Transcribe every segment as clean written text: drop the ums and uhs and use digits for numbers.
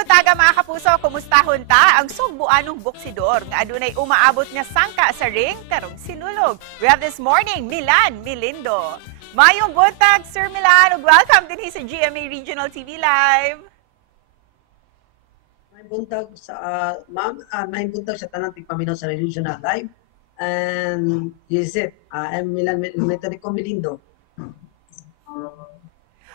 buntaga mga kapuso, kumustahon ta ang sugbuanong boksidor nga adunay umaabot nga sangka sa ring karong sinulog. We have this morning Milan Milindo. Mayong buntag, Sir Milan, ug welcome din sa GMA Regional TV Live. May buntag sa ma'am, may buntag sa tanang tigpaminaw sa Regional Live. And is it? I'm Milan Metodico Milindo.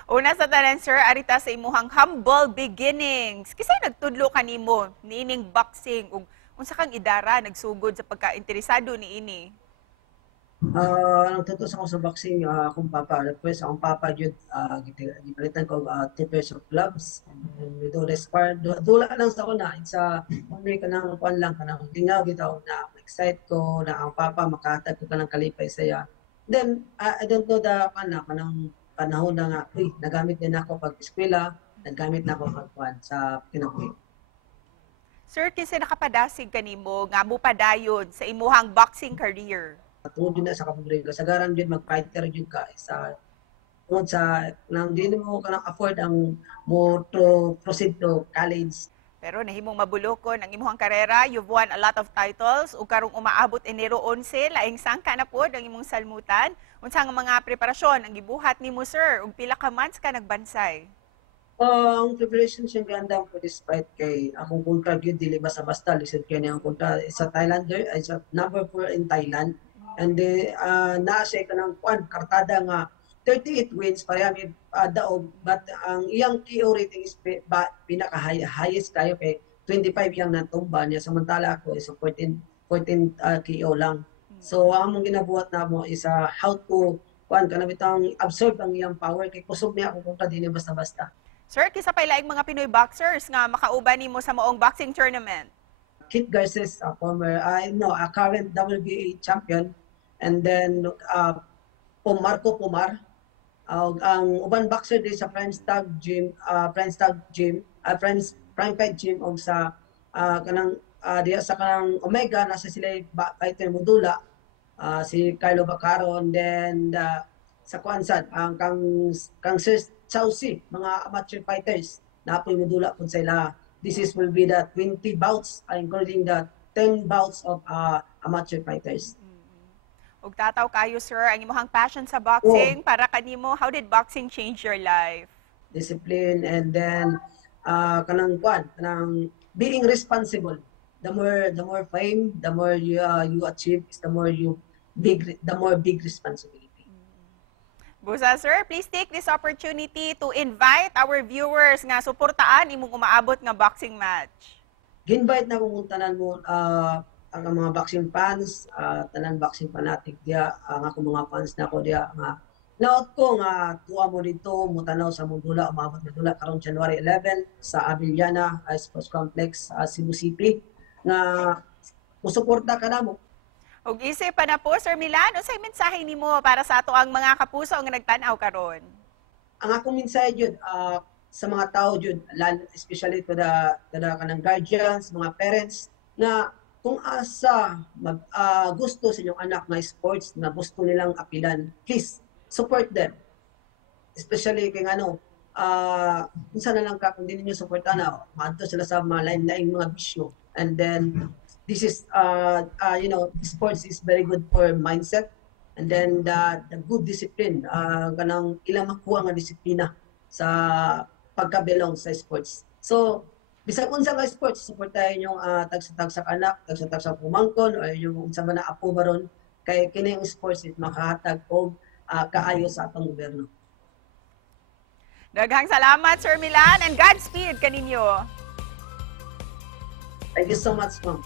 Una sa tanan, sir, arita sa imuhang humble beginnings. Kisay nagtudlo kanimo niining boxing ug unsa kang idara nagsugod sa pagkainteresado niini? Nagtutos ako sa boxing, akong papa. Request akong papa jud gipalitan ko 2 pairs of gloves. And with all this part, dula lang sa ako na sa only ka nang kuan lang kanang tingaw gitaw na excited ko na ang papa makahatag ko kanang kalipay saya. Then I don't know the kanang panahon na nga, nagamit din ako pag eskwela, nagamit na ako pag kuan sa kinabuhi. Sir, kinsa nakapadasig kanimo nga mupadayon sa imuhang boxing career? Tungod yun na sa kapobrega, sagaran yun mag-fighter yun ka sa tungod sa nang di mo ka nang afford ang mo to proceed to college. Pero nahimong mabulokon ang imuhang karera, you've won a lot of titles ug karong umaabot Enero 11, laing sangka na pod ang imong salmutan. Unsa nga mga preparasyon ang gibuhat nimo, sir, ug pila ka months ka nagbansay? Ang preparation siya ganda ko despite kay akong contract yun dili basta-basta lisod kay niya ang contract sa Thailander ay sa number 4 in Thailand. And naa siya ka ng kuan kartada nga 38 wins parehas daog, but ang iyang KO rating is pinaka highest kayo kay 25 yang natumba niya, samantala ako is 14 KO lang. So ang mong ginabuhat na mo is how to kuan kana bitang absorb ang iyang power kay kusog niya ako kung dili basta-basta. Sir, kisa pa ilaing mga Pinoy boxers nga makauban nimo sa maong boxing tournament? Kit Garces, a current WBA champion, and then Marco Pomar. Ang uban boxer din sa Prime Fight Gym og sa kanang diya sa kanang Omega nasa sila fighter modula, si Carlo Bacaron, then sa Kwansan ang kang Sir Chelsea, mga amateur fighters na apoy modula pud sila. This will be the 20 bouts, including the 10 bouts of amateur fighters. Ug tataw kayo, sir, ang imong passion sa boxing para kanimo. How did boxing change your life? Discipline, and then kanang being responsible. The more fame, the more you achieve, is the more big responsibility. Busa, sir, please take this opportunity to invite our viewers nga suportaan imong umaabot nga boxing match. Ginvite na kung tanan mo ang mga boxing fans, tanan boxing fanatic dia, ang ako mga fans na ko dia nga naot ko nga tuwa mo dito mutanaw sa Mundula, umabot na dula karong January 11 sa Avellana Sports Complex, Cebu City, nga musuporta ka namo. Ug isip pa na po, Sir Milan, unsay mensahe nimo para sa ato ang mga kapuso nga nagtan-aw karon? Ang akong mensahe jud sa mga tao jud, especially to the kanang guardians, mga parents, na kung asa gusto sa inyong anak na sports na gusto nilang apilan, please support them. Especially kay unsa na lang ka kung di ninyo supportan na maadto sila sa mga lain-laing mga bisyo. And then this is sports is very good for mindset, and then the good discipline, kanang ilang makuha nga disiplina sa pagka-belong sa sports. So bisag unsa nga sports, suportahan yung tagsa-tagsa anak, tagsa-tagsa pumangkon, o yung unsa man na apo baron, kay kini yung sports is makahatag og kaayo sa atong gobyerno. Daghang salamat, Sir Milan, and Godspeed kaninyo. Thank you so much, ma'am.